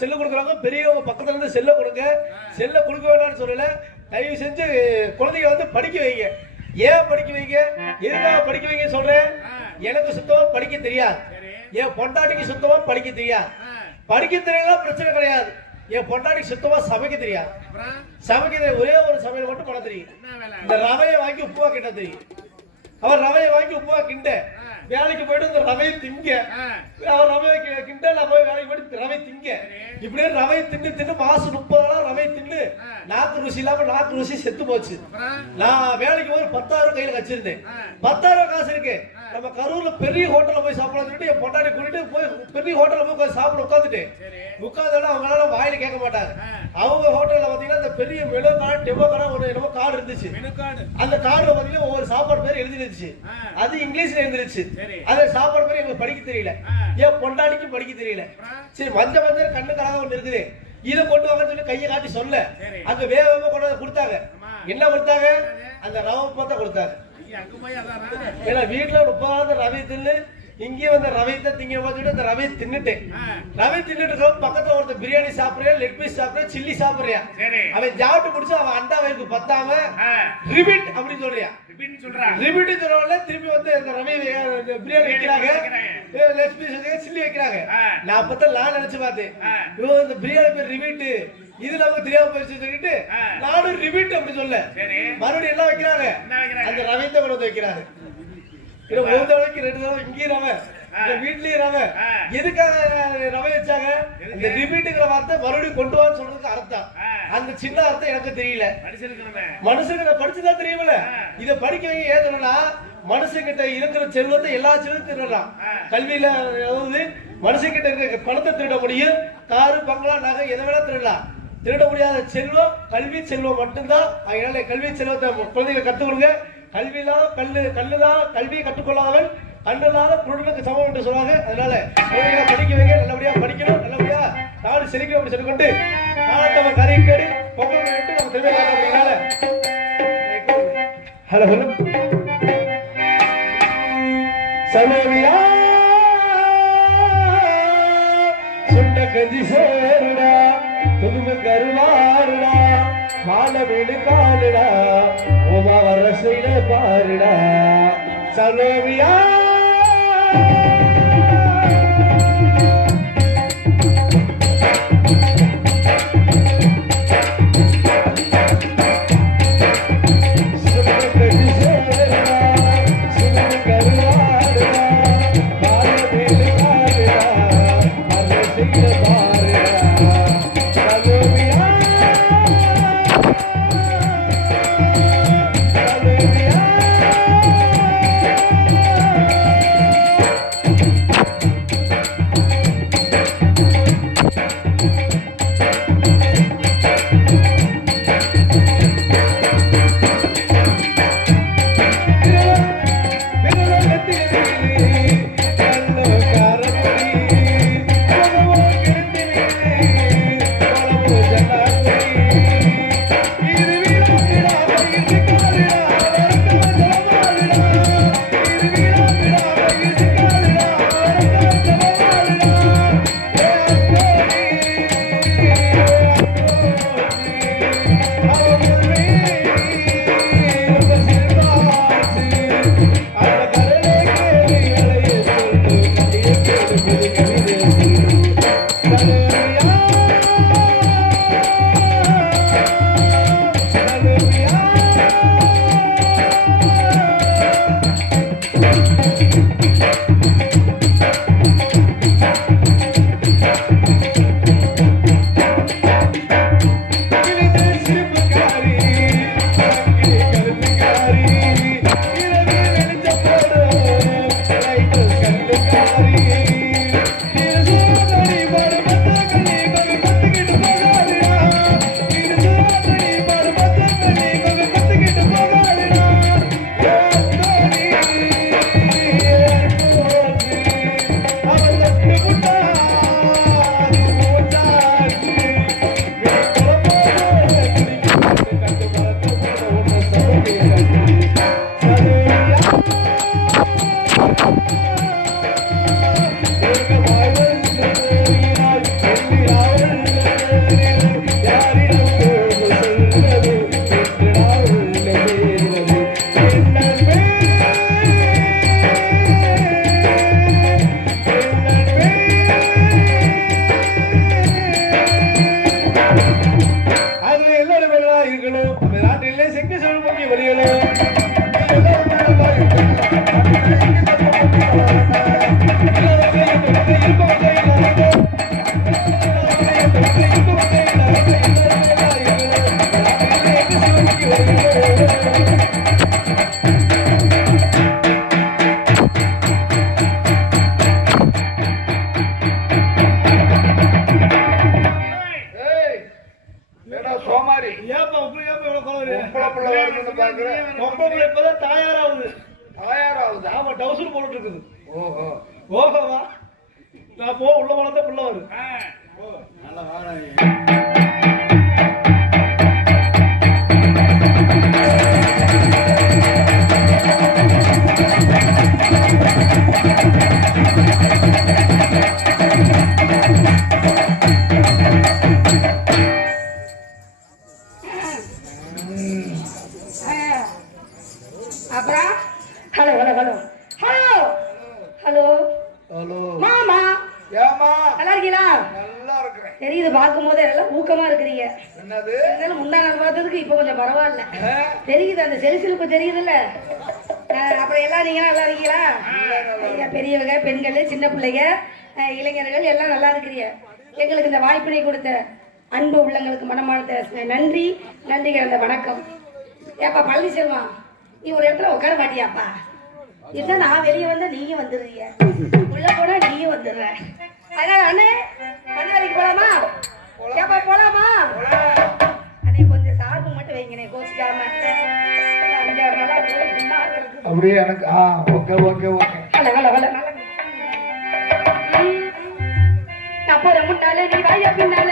Cell கொடுக்குறாங்க, பெரியவங்க பக்கத்துல இருந்து செல்ல கொடுங்க. செல்ல கொடுக்க வேண்டாம்னு சொல்லல. தயவு செஞ்சு குழந்தைங்க வந்து படிக்க வைங்க. ஏன் படிக்க வைங்க, எதுக்காக படிக்க வைங்க சொல்றேன். எனக்கு சுத்தமா படிக்க தெரியாது, என் பொண்டாட்டிக்கு சுத்தமா படிக்க தெரியாது. படிக்க தெரியல பிரச்சனை கிடையாது, என் பொண்டாட்டிக்கு சுத்தமா சமைக்க தெரியாது. சமைக்க ஒரே ஒரு சமையல் மட்டும் பண்ண தெரியும். இந்த ரவையை வாங்கி உப்புவா கிட்ட தெரியும். அவர் ரவையை வாங்கி உப்புவா கிண்ட, வேலைக்கு போயிட்டு இந்த ரவையை திங்க, அவர் ரவையை கிண்ட, நான் போய் வேலைக்கு போயிட்டு ரவை திங்க. இப்படியே ரவை தின்னு தின்னு மாசம் 30 நாளா ரவை தின்னு நாக்கு ருசி இல்லாம நாக்கு ருசி செத்து போச்சு. நான் வேலைக்கு போய் 10,000 கையில வச்சிருந்தேன். 10,000 காசு இருக்கு. நம்ம கரூர்ல பெரிய ஹோட்டல்ல போய் சாப்பிடலாம் சொல்லிட்டு என் பொண்டாட்டி கூட்டிட்டு போய் பெரிய ஹோட்டல்ல போய் சாப்பிட உட்காந்துட்டேன். உட்காந்தோட அவங்களால வாயில கேட்க மாட்டாங்க. அவங்க ஹோட்டல்ல பாத்தீங்கன்னா இந்த பெரிய மெனு கார்டு, டெமோ கார்டு, ஒரு என்னமோ கார்டு இருந்துச்சு. அந்த கார்டுல பாத்தீங்கன்னா ஒவ்வொரு சாப்பாடு பேர் எழுதி இருந்துச்சு. அது இங்கிலீஷ்ல எழுதிருச்சு. அந்த சாப்பாடு பேர் எங்களுக்கு படிக்க தெரியல, என் பொண்டாட்டிக்கு படிக்க தெரியல. சரி, மஞ்சள் மஞ்சள் கண்ணுக்காக ஒண்ணு இருக்குது, இதை கொண்டு வாங்கன்னு சொல்லி கையை காட்டி சொல்ல அங்க வேகமா கொண்டு வந்து கொடுத்தாங்க. என்ன கொடுத்தாங்க, அந்த ரவை பார்த்தா கொடுத்தாங்க. ஏன்னா வீட்டுல 30 ரவை தின்னு இங்கே வந்து ரவைத்தை திங்க பார்த்துட்டு அந்த ரவையை தின்னுட்டேன். ரவை தின்னுட்டு பக்கத்துல ஒருத்தர் பிரியாணி சாப்பிடுறியா, லெக் பீஸ் சாப்பிடுறியா, சில்லி சாப்பிடுறியா, அவன் ஜாட்டு பிடிச்சு அவன் அண்டா வயிற்கு பத்தாம ரிபீட் அப்படின்னு சொல்றியா. ரிபீட் சொல்றவங்கள திருப்பி வந்து இந்த ரவை பிரியாணி வைக்கிறாங்க, லெக் பீஸ் சில்லி வைக்கிறாங்க. நான் அப்பதான் நான் நினைச்சு பார்த்தேன், இவன் இந்த பிரியாணி பேர் ரிபீட், இது நமக்கு தெரியாம போயிடுச்சு சொல்லிட்டு நானும் ரிபீட் அப்படி சொல்ல மறுபடியும் என்ன வைக்கிறாங்க, அந்த ரவைத்தை கொண்டு வந்து வைக்கிறாங்க. ஒரு தடவைக்கு 2 தடவை இங்கேயும் ரவை, வீட்லயும் ரவை. எதுக்காக ரவை வச்சாங்க, இந்த ரிபீட்டுங்கிற வார்த்தை மறுபடியும் கொண்டு வான்னு சொல்றதுக்கு அர்த்தம். அந்த சின்ன அர்த்தம் எனக்கு தெரியல. மனுஷங்க படிச்சுதான் தெரியுமில்ல, இதை படிக்க வைங்க. ஏன் சொல்லனா, மனுஷங்கிட்ட இருக்கிற செல்வத்தை எல்லா செல்வத்தையும் திருடலாம். கல்வியில அதாவது மனுஷங்கிட்ட இருக்க பணத்தை திருட முடியும், காரு பங்களா நகை எதை வேணா திருடலாம். திருட முடியாத செல்வம் கல்வி செல்வம் மட்டும்தான். அதனால கல்வி செல்வத்தை குழந்தைங்க கற்றுக் கொடுங்க. கல்விதான் கல்லுதான், கல்வியை கற்றுக்கொள்ளாதவன் கண்ணுதான் குருடனுக்கு சமம் என்று சொல்லுவாங்க. அதனால படிக்க வைங்க, நல்லபடியா படிக்கணும், நல்லபடியா நாடு செழிக்கணும் அப்படின்னு சொல்லிக்கொண்டு நம்ம கரையை கேடு பொங்கல் நம்ம திரும்ப ஹலோ ஹலோ சமவியா சுண்ட கஞ்சி சேருடா, துதும கருவாருடா, மால வீடு காலுடா, ஓமா வர செய்த பாருடா சலோவியா. இருக்குன்னு பாக்குறேன். பொம்பளை இப்பதான் தயாராகுது. தயாராகுது. ஆமா, டவுசர் போட்டுட்டு இருக்குது. ஓஹோ ஓஹோவா, நான் போ உள்ள வளர்ந்த பிள்ளை வரும். நல்லா வாங்க. அப்புறம் hello hello hello hello hello hello மாமா, ஏமா நல்லா இருக்கீங்களா? நல்லா இருக்கிறேன். தெரியுது, பார்க்கும் போதே எல்லாம் ஊக்கமா இருக்கிறீங்க. என்னது இருந்தாலும் முந்தா நாள் பார்த்ததுக்கு இப்போ கொஞ்சம் பரவாயில்ல தெரியுது, அந்த செலுசிலுப்பு தெரியுதுல்ல. அப்புறம் எல்லாம் நீங்க நல்லா இருக்கீங்களா? ஐயா, பெரியவங்க, பெண்கள், சின்ன பிள்ளைங்க, இளைஞர்கள் எல்லாம் நல்லா இருக்கிறீங்க. எங்களுக்கு இந்த வாய்ப்பினை கொடுத்த அன்பு உள்ளங்களுக்கு மனமார்ந்த நன்றி, நன்றி கலந்த வணக்கம். ஏப்பா பழனிசெல்வம், நீ ஒரு இடத்துல உட்கார மாட்டியாப்பா? இதுதான் நான் வெளியே வந்தா நீங்க வந்துடுறீங்க, உள்ள போனா நீங்க வந்துடுற. அதனால அண்ணே மணி வரைக்கும் போலாமா? ஏப்பா போலாமா? அண்ணே கொஞ்சம் சார்பு மட்டும் வைங்கண்ணே, கோச்சிக்காம. 5-6 நாளா அப்படியே எனக்கு okay okay okay. Hello hello hello. அப்புறம் முன்னால நீ வாய பின்னால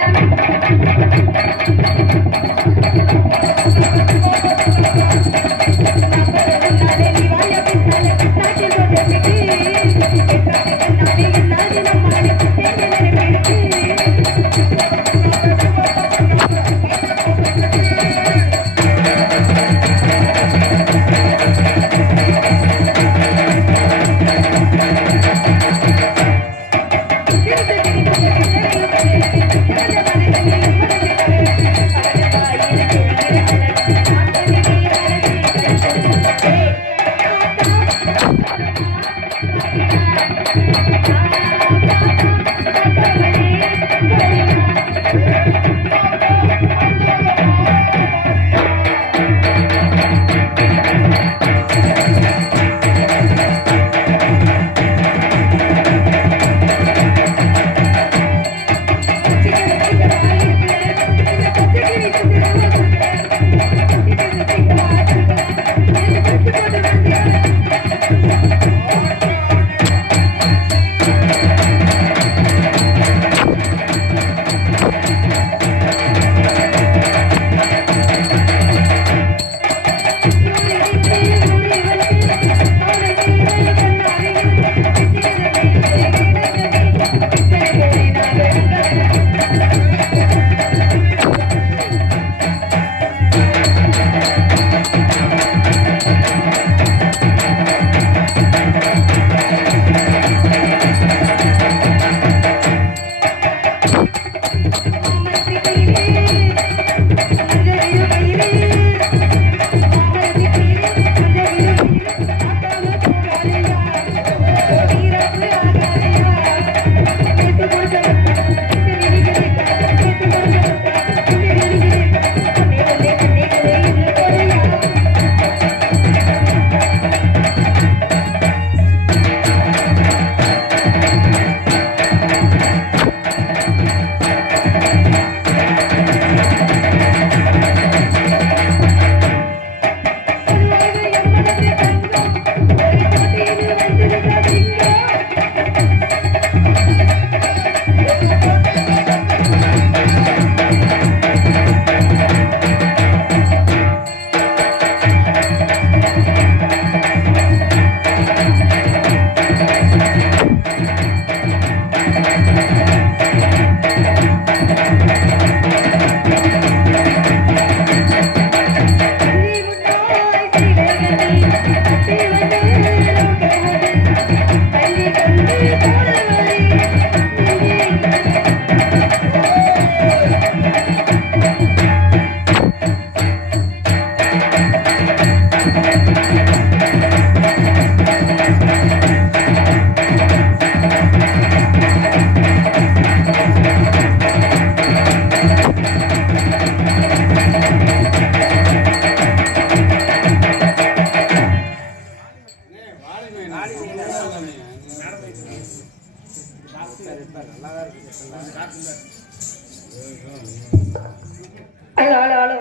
ஹலோ ஹலோ ஹலோ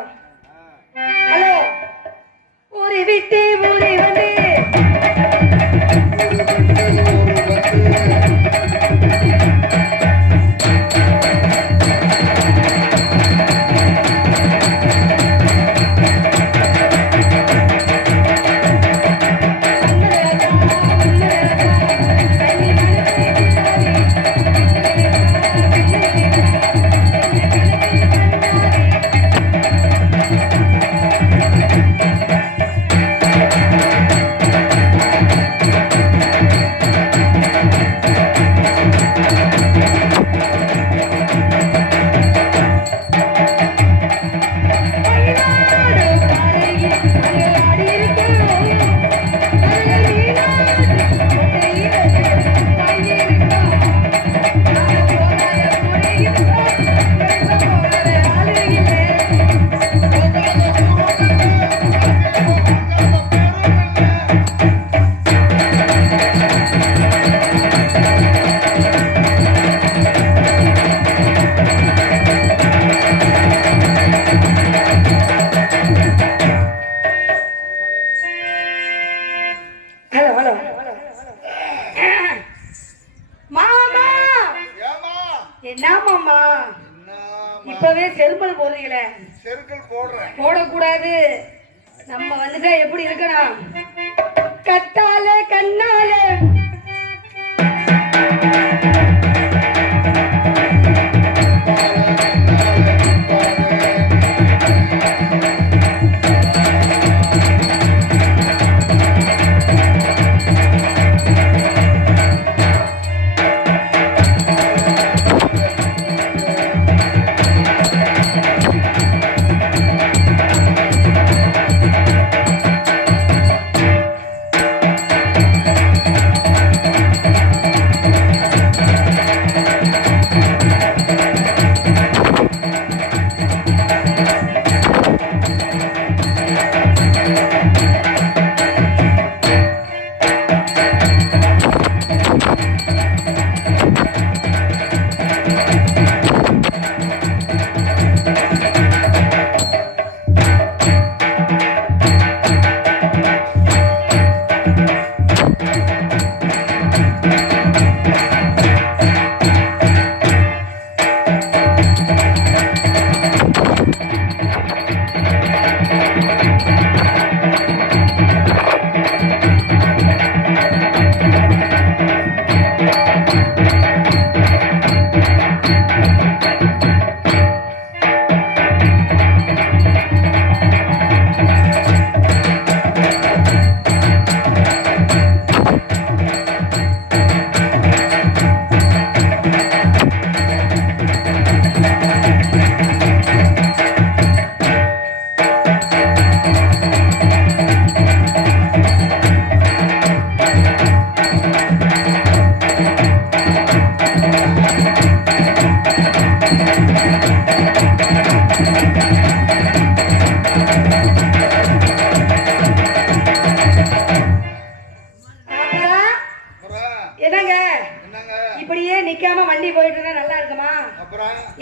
ஹலோ விட்டு ஊரை வந்து இப்பவே செருமல் போடுறீங்களே, செருக்கல் போடுறேன். போடக்கூடாது. நம்ம வந்துட்டா எப்படி இருக்கணும்? கத்தாலே கண்ணாலே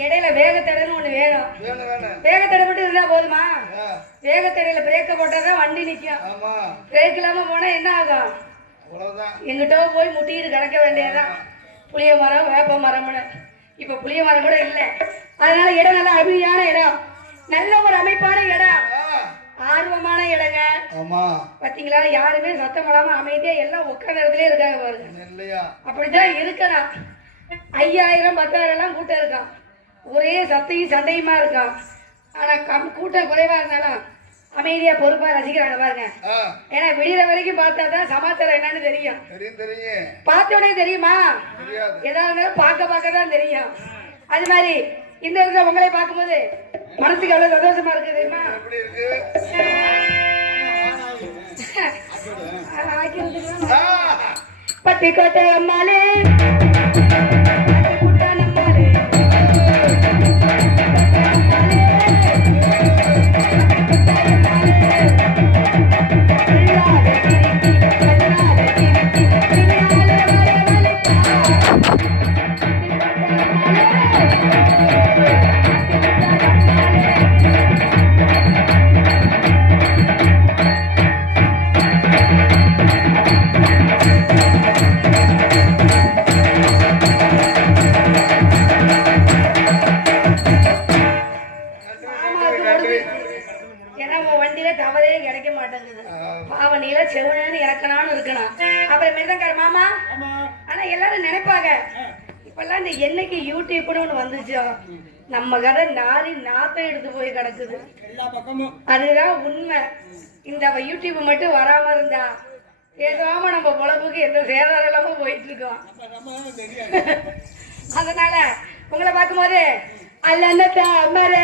இடையில வேகத்தடைன்னு ஒண்ணு வேணும். வேகத்தடை மட்டும் இருந்தா போதுமா? வேகத்தடையில பிரேக்க போட்டாதான் வண்டி நிக்கும். பிரேக் இல்லாம போனா என்ன ஆகும்? எங்கிட்ட போய் முட்டிட்டு கிடக்க வேண்டியதுதான். புளிய மரம் வேப்ப மரம்னு இப்ப புளிய மரம் கூட இல்ல. அதனால இடம் நல்ல அருமையான இடம், நல்ல ஒரு அமைப்பான இடம், ஆர்வமான இடங்க. பாத்தீங்களா, யாருமே சத்தம் போடாம அமைதியா எல்லாம் உட்கார்ந்த இடத்துல இருக்காங்க பாருங்க. அப்படிதான் இருக்கணும். 5000 10,000 எல்லாம் கூட்டம் இருக்கான், ஒரே சத்தையும் சண்டையுமா இருக்கான். ஆனா கூட்டம் குறைவா இருந்தாலும் அமைதியா பொறுப்பா ரசிக்கிறாங்க பாருங்க. ஏன்னா விடிகிற வரைக்கும் பார்த்தா தான் சமாச்சாரம் என்னன்னு தெரியும். பார்த்த உடனே தெரியுமா? ஏதாவது பார்க்க தான் தெரியும். அது மாதிரி இந்த இடத்துல உங்களை பார்க்கும்போது மனசுக்கு எவ்வளவு சந்தோஷமா இருக்கு தெரியுமா? பட்டிக்கோட்டை அம்மாளே செவனேன்னு இறக்கணான்னு இருக்கணும். அப்புறம் மிருதங்கார மாமா. ஆனா எல்லாரும் நினைப்பாங்க இப்பெல்லாம் இந்த என்னைக்கு யூடியூப்னு ஒண்ணு வந்துச்சோ நம்ம கதை நாரி நாத்தம் எடுத்து போய் கிடக்குது. அதுதான் உண்மை. இந்த யூடியூப் மட்டும் வராம இருந்தா பேசாம நம்ம பொழப்புக்கு எந்த சேதாரம் இல்லாம போயிட்டு இருக்கோம். அதனால உங்களை பார்க்கும்போது அல்ல தாமர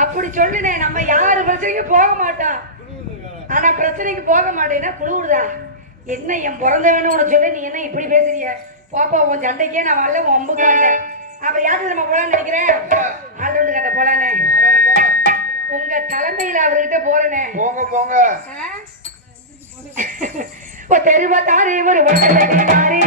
அப்படி சொல்லுனே. நம்ம யாரு பிரச்சனைக்கும் போக மாட்டோம். ஆனா பிரச்சனைக்கு போக மாட்டேன்னா குழுவுதா என்ன என் பிறந்த வேணும் உனக்கு சொல்ல நீ என்ன இப்படி பேசுறிய பாப்பா உன் சண்டைக்கே நான் வரல உன் அம்புக்கு வரல. அப்ப யாரு நம்ம போலான்னு நினைக்கிறேன் ஆல்ரவுண்டு கட்ட போலானே உங்க தலைமையில அவர்கிட்ட போறேனே. போங்க போங்க. தெருவா தாரே ஒரு தாரே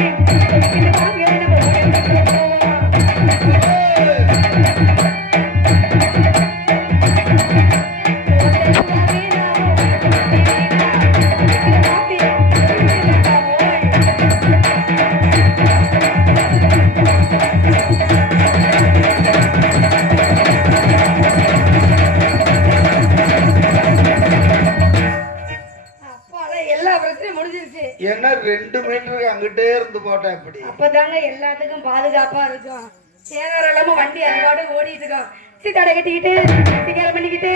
என்ன 2 மீட்டருக்கு அங்கிட்டே இருந்து போட்டேன் இப்படி. அப்பதாங்க எல்லாத்துக்கும் பாதுகாப்பா இருக்கும். சேதாரம் இல்லாம வண்டி அது பாட்டு ஓடிட்டு இருக்கோம். சீட்டாடை கட்டிக்கிட்டு பண்ணிக்கிட்டு